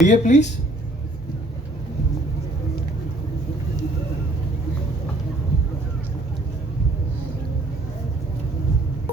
ये please.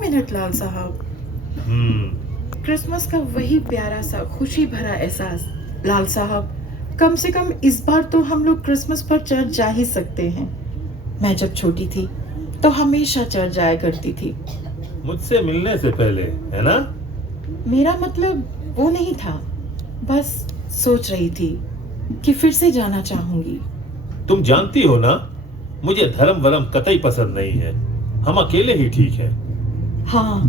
Minute लाल साहब, Christmas का वही प्यारा सा खुशी भरा एहसास। लाल साहब, कम से कम इस बार तो हम लोग क्रिसमस पर चर्च जा ही सकते हैं। मैं जब छोटी थी तो हमेशा चर्च जाया करती थी। मुझसे मिलने से पहले, है ना? मेरा मतलब वो नहीं था, बस सोच रही थी कि फिर से जाना चाहूंगी। तुम जानती हो ना, मुझे धर्म वरम कतई पसंद नहीं है। हम अकेले ही ठीक है। हाँ,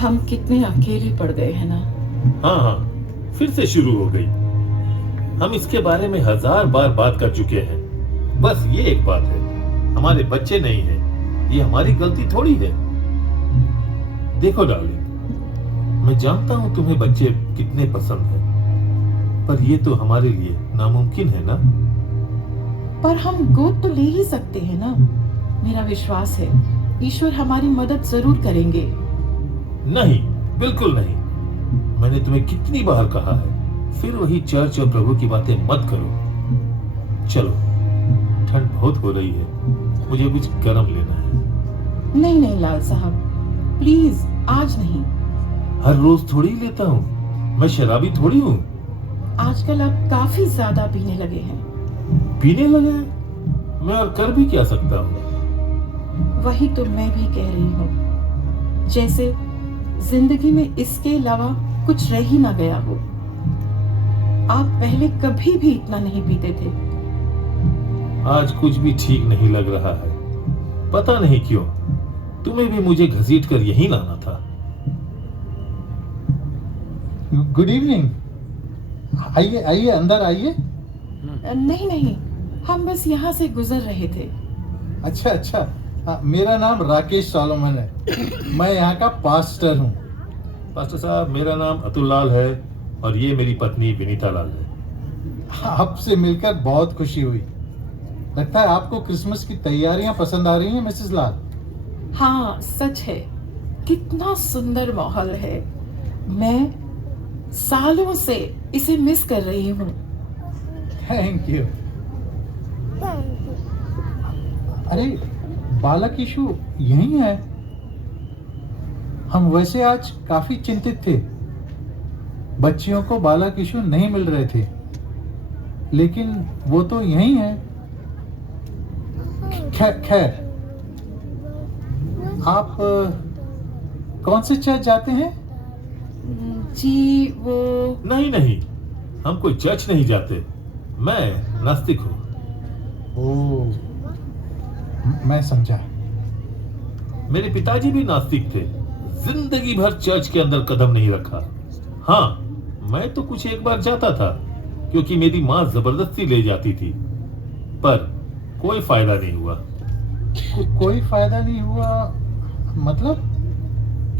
हम कितने अकेले पड़ गए हैं ना। हाँ, फिर से शुरू हो गई। हम इसके बारे में 1000 बार बात कर चुके हैं। बस ये एक बात है, हमारे बच्चे नहीं हैं। ये हमारी गलती थोड़ी है। देखो डार्लिंग, मैं जानता हूं तुम्हें बच्चे कितने पसंद हैं, पर ये तो हमारे लिए नामुमकिन है ना। पर हम गोद तो ले ही सकते हैं ना। मेरा विश्वास है ईश्वर हमारी मदद जरूर करेंगे। नहीं, बिल्कुल नहीं। मैंने तुम्हें कितनी बार कहा है, फिर वही चर्च और प्रभु की बातें मत करो। चलो, ठंड बहुत हो रही है, मुझे कुछ गर्म लेना है। नहीं लाल साहब, प्लीज आज नहीं। हर रोज थोड़ी लेता हूँ, मैं शराबी थोड़ी हूँ। आजकल आप काफी ज्यादा पीने लगे हैं। पीने लगे? मैं और कर भी क्या सकता हूँ? वही तो मैं भी कह रही हूँ, जैसे जिंदगी में इसके अलावा कुछ रह ही ना गया हो। आप पहले कभी भी इतना नहीं पीते थे। आज कुछ भी ठीक नहीं लग रहा है, पता नहीं क्यों। तुम्हें भी मुझे घसीट कर यहीं लाना था। Good evening. आइए आइए, अंदर आइए। नहीं, हम बस यहाँ से गुजर रहे थे। अच्छा, मेरा नाम राकेश सोलोमन है। मैं यहाँ का पास्टर हूँ। पास्टर साहब, मेरा नाम अतुल लाल है और ये मेरी पत्नी विनीता लाल है। आपसे मिलकर बहुत खुशी हुई। लगता है आपको क्रिसमस की तैयारियां पसंद आ रही हैं मिसेस लाल। हाँ, सच है। कितना सुंदर माहौल है। मैं सालों से इसे मिस कर रही हूँ। Thank you. अरे, बालक यीशु यहीं है। हम वैसे आज काफी चिंतित थे। बच्चियों को बालक यीशु नहीं मिल रहे थे, लेकिन वो तो यहीं है। खैर, आप कौन से चर्च जाते हैं? जी वो नहीं, हम कोई चर्च नहीं जाते। मैं नास्तिक हूँ। ओह, मैं समझा। मेरे पिताजी भी नास्तिक थे, जिंदगी भर चर्च के अंदर कदम नहीं रखा। हाँ, मैं तो कुछ एक बार जाता था, क्योंकि मेरी माँ जबरदस्ती ले जाती थी, पर कोई फायदा नहीं हुआ। कोई फायदा नहीं हुआ मतलब?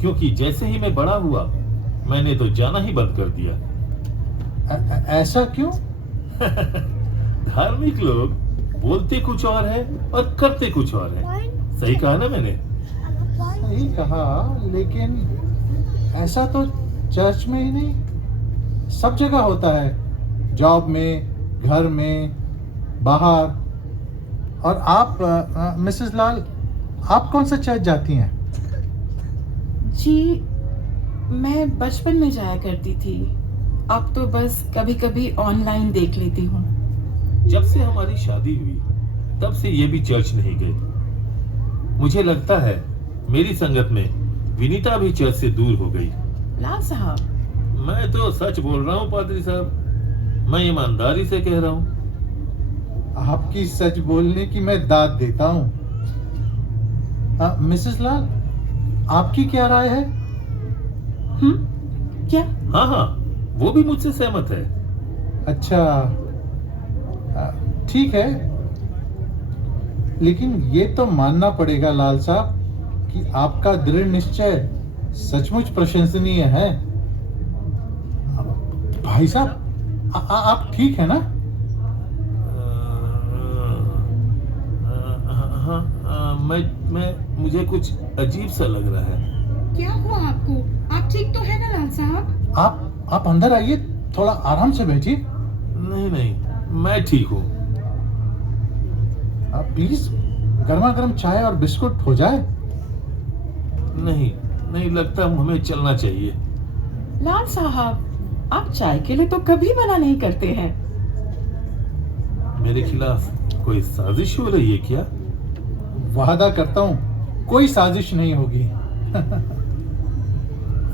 क्योंकि जैसे ही मैं बड़ा हुआ, मैंने तो जाना ही बंद कर दिया। ऐसा क्यों? धार्मिक लोग बोलते कुछ और है और करते कुछ और है। सही कहा ना मैंने? सही कहा, लेकिन ऐसा तो चर्च में ही नहीं, सब जगह होता है। जॉब में, घर में, बाहर। और आप मिसेस लाल, आप कौन सा चर्च जाती हैं? जी, मैं बचपन में जाया करती थी। अब तो बस कभी कभी ऑनलाइन देख लेती हूँ। जब से हमारी शादी हुई, तब से ये भी चर्च नहीं गई। मुझे लगता है मेरी संगत में विनीता भी चर्च से दूर हो गई। लाल साहब, मैं तो सच बोल रहा हूँ पादरी साहब, मैं ईमानदारी से कह रहा हूँ। आपकी सच बोलने की मैं दाद देता हूँ। मिसेस लाल, आपकी क्या राय है? क्या? हाँ, वो भी मुझसे सहमत है। अच्छा, ठीक है, लेकिन ये तो मानना पड़ेगा लाल साहब कि आपका दृढ़ निश्चय सचमुच प्रशंसनीय है। भाई साहब, आप ठीक है ना? हाँ, मैं मुझे कुछ अजीब सा लग रहा है। क्या हुआ आपको? आप ठीक तो है ना लाल साहब? आप आप अंदर आइए, थोड़ा आराम से बैठिए। नहीं नहीं, मैं ठीक हूँ। आप प्लीज, गर्मा गर्म चाय और बिस्कुट हो जाए। नहीं नहीं, लगता हमें चलना चाहिए। लाल साहब, आप चाय के लिए तो कभी मना नहीं करते हैं। मेरे खिलाफ कोई साजिश हो रही है क्या? वादा करता हूँ कोई साजिश नहीं होगी।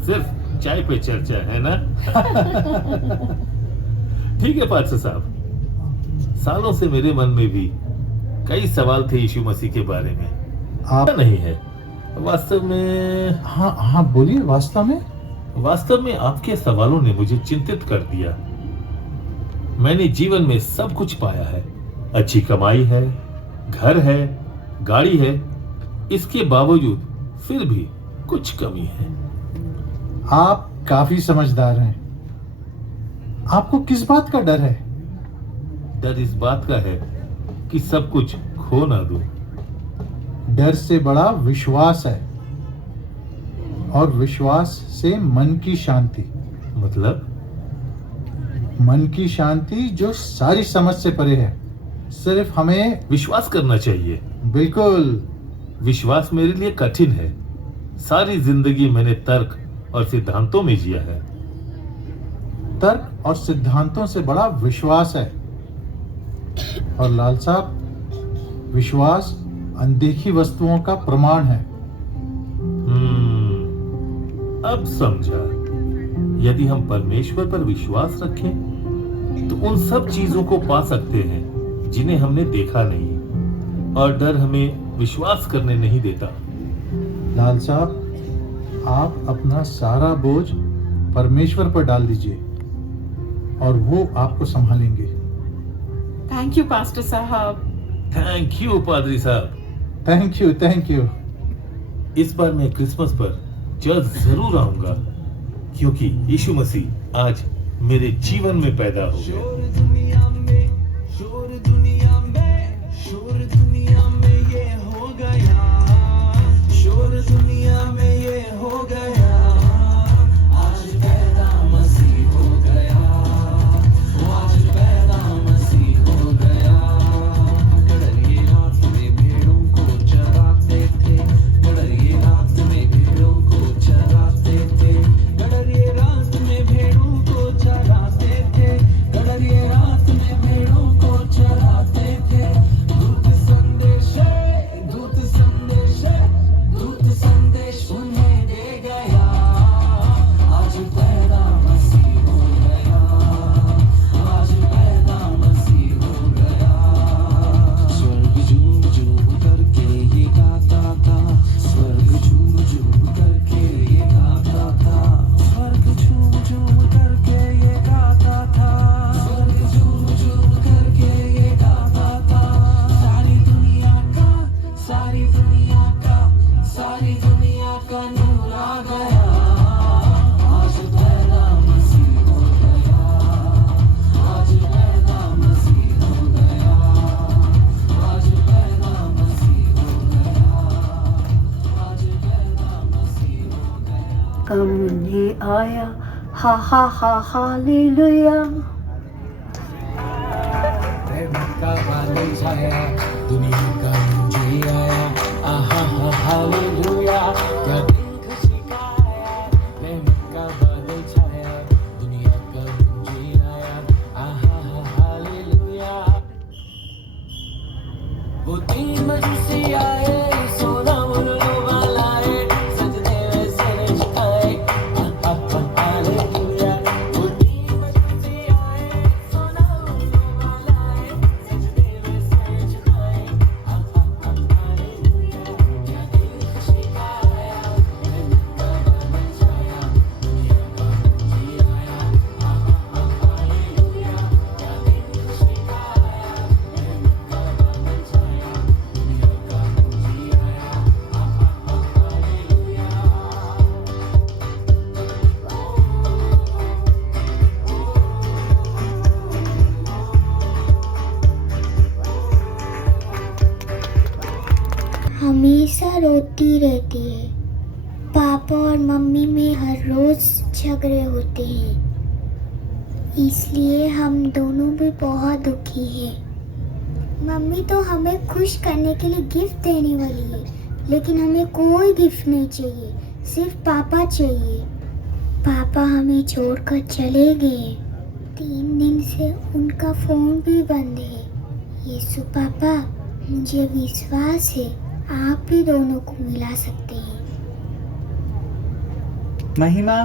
सिर्फ चाय पे चर्चा है ना? ठीक है पार्षद साहब, सालों से मेरे मन में भी कई सवाल थे यीशु मसीह के बारे में। आप नहीं है वास्तव में। हाँ हाँ बोलिए। वास्तव में आपके सवालों ने मुझे चिंतित कर दिया। मैंने जीवन में सब कुछ पाया है, अच्छी कमाई है, घर है, गाड़ी है, इसके बावजूद फिर भी कुछ कमी है। आप काफी समझदार हैं। आपको किस बात का डर है? डर इस बात का है कि सब कुछ खो ना दूं। डर से बड़ा विश्वास है, और विश्वास से मन की शांति। मतलब? मन की शांति जो सारी समझ से परे है। सिर्फ हमें विश्वास करना चाहिए। बिल्कुल। विश्वास मेरे लिए कठिन है। सारी जिंदगी मैंने तर्क और सिद्धांतों में जिया है। तर्क और सिद्धांतों से बड़ा विश्वास है। और लाल साहब, विश्वास अनदेखी वस्तुओं का प्रमाण है। अब समझा। यदि हम परमेश्वर पर विश्वास रखें तो उन सब चीजों को पा सकते हैं जिन्हें हमने देखा नहीं, और डर हमें विश्वास करने नहीं देता। लाल साहब, आप अपना सारा बोझ परमेश्वर पर डाल दीजिए और वो आपको संभालेंगे। थैंक यू पास्टर साहब। थैंक यू पादरी साहब। Thank you. इस बार मैं क्रिसमस पर चर्च जरूर आऊंगा, क्योंकि यीशु मसीह आज मेरे जीवन में पैदा हो गया। शोर दुनिया में ये हो गया, शोर दुनिया में ये हो गया, आज पैदा मसीह हो गया, आज पैदा मसीह हो गया। गड़रिए रात में भेड़ों को चराते थे, गड़रिए रात में भेड़ों को चराते थे, गड़रिए रात में भेड़ों को चराते थे, गड़रिए रात में भेड़ों को चराते थे। दूत संदेश उन्हें दे गया, आज पैदा मसीह हो गया, आज पैदा मसीह हो गया। स्वर्ग झूम झूम करके ये गाता था, स्वर्ग झूम झूम करके ये गाता था, स्वर्ग झूम झूम करके ये गाता था, स्वर्ग झूम झूम करके ये गाता था। सारी दुनिया का नूर आ गया, आज पैदा मसीह हो गया, आज पैदा मसीह हो गया, आज पैदा मसीह हो गया, आज पैदा मसीह हो गया। कम ये आया, हा हा हा हालेलुया। प्रेम का बादल छाया, दुनिया का मुझे आया, आहा हा हालेलुया। क्या दिन खुशी का आया, प्रेम का बादल छाया, दुनिया का मुझे आया, आहा हा हालेलुया। वो तीन मजूसी आए, सोना मुरलो वालाए, सजदे में सर झुकाए, आहा हा हालेलुया। वो तीन मजूसी आए, सोना मुरलो वालाए, सजदे में सर झुकाए, आहा हा हालेलुया। क्या दिन खुशी का आया, प्रेम का बादल छाया, दुनिया का मुझे आया, आहा हा हालेलुया। क्या दिन खुशी का आया, प्रेम का बादल छाया, दुनिया का मुझे आया, आहा हा हालेलुया। हमेशा रोती रहती है। पापा और मम्मी में हर रोज झगड़े होते हैं। इसलिए हम दोनों भी बहुत दुखी हैं। मम्मी तो हमें खुश करने के लिए गिफ्ट देने वाली है, लेकिन हमें कोई गिफ्ट नहीं चाहिए, सिर्फ पापा चाहिए। पापा हमें छोड़कर चले गए। 3 दिन से उनका फ़ोन भी बंद है। यीशु पापा, मुझे विश्वास है आप भी दोनों को मिला सकते हैं। महिमा,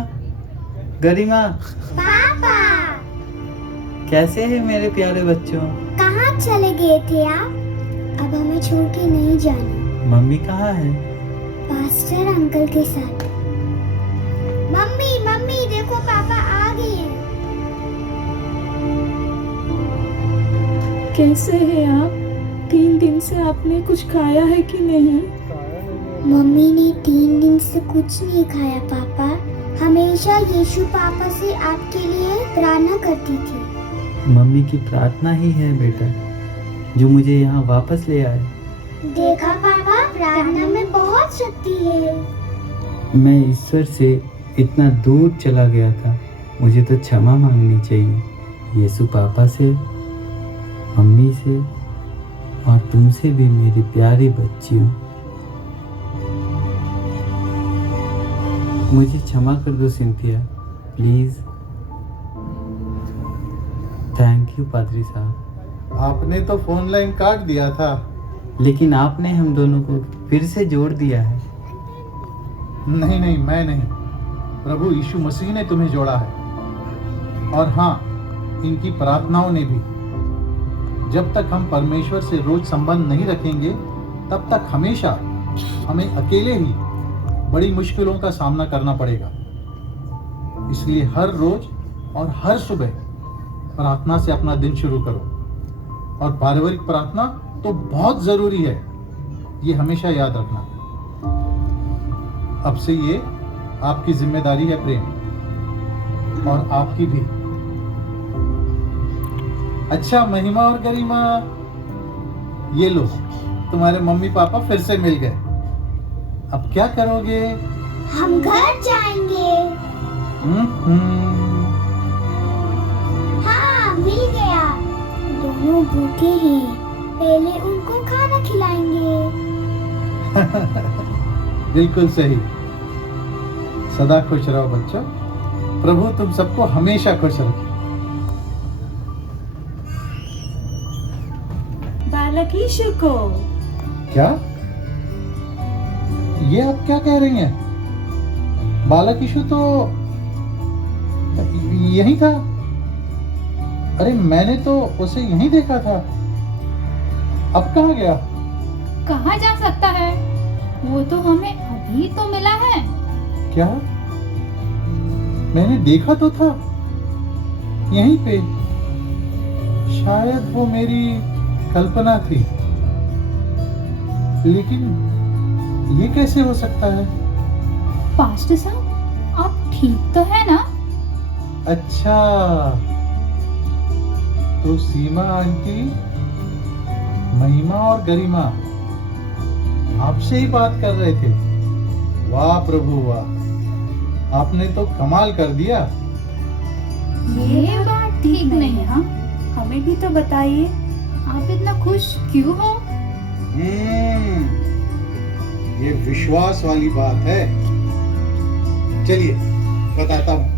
गरिमा, पापा, कैसे हैं मेरे प्यारे बच्चों? कहाँ चले गए थे आप? अब हमें छोड़ के नहीं जाना। मम्मी कहाँ है? पास्टर अंकल के साथ। मम्मी मम्मी देखो पापा आ गए हैं। कैसे हैं आप? 3 दिन से आपने कुछ खाया है कि नहीं? मम्मी ने 3 दिन से कुछ नहीं खाया पापा। हमेशा यीशु पापा से आपके लिए प्रार्थना करती थी। मम्मी की प्रार्थना ही है बेटा, जो मुझे यहाँ वापस ले आए। देखा पापा, प्रार्थना में बहुत शक्ति है। मैं ईश्वर से इतना दूर चला गया था, मुझे तो क्षमा मांगनी चाहिए यीशु पापा से, मम्मी से और तुमसे भी मेरी प्यारी बच्चियों। मुझे क्षमा कर दो सिंथिया, प्लीज। थैंक यू पादरी साहब। आपने तो फोन लाइन काट दिया था। लेकिन आपने हम दोनों को फिर से जोड़ दिया है। नहीं नहीं, मैं नहीं, प्रभु यीशु मसीह ने तुम्हें जोड़ा है। और हाँ, इनकी प्रार्थनाओं ने भी। जब तक हम परमेश्वर से रोज संबंध नहीं रखेंगे, तब तक हमेशा हमें अकेले ही बड़ी मुश्किलों का सामना करना पड़ेगा। इसलिए हर रोज और हर सुबह प्रार्थना से अपना दिन शुरू करो। और पारिवारिक प्रार्थना तो बहुत जरूरी है, ये हमेशा याद रखना। अब से ये आपकी जिम्मेदारी है प्रेम, और आपकी भी। अच्छा महिमा और गरिमा, ये लो, तुम्हारे मम्मी पापा फिर से मिल गए। अब क्या करोगे? हम घर जाएंगे। हाँ, मिल गया। दोनों भूखे हैं, पहले उनको खाना खिलाएंगे। बिल्कुल सही। सदा खुश रहो बच्चों। प्रभु तुम सबको हमेशा खुश रखे। बालक यीशु को। क्या? ये आप क्या कह रही हैं? बालक यीशु तो यही था। अरे मैंने तो उसे यहीं देखा था। अब कहाँ गया? कहाँ जा सकता है? वो तो हमें अभी तो मिला है। क्या? मैंने देखा तो था यहीं पे। शायद वो मेरी कल्पना थी, लेकिन ये कैसे हो सकता है? पास्टर साहब, आप ठीक तो है ना? अच्छा, तो सीमा आंटी, महिमा और गरिमा आपसे ही बात कर रहे थे। वाह प्रभु वाह, आपने तो कमाल कर दिया। ये बात ठीक नहीं है। हाँ, हमें भी तो बताइए, आप इतना खुश क्यों हो? ये विश्वास वाली बात है। चलिए बताता हूँ।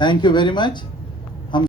Thank you very much.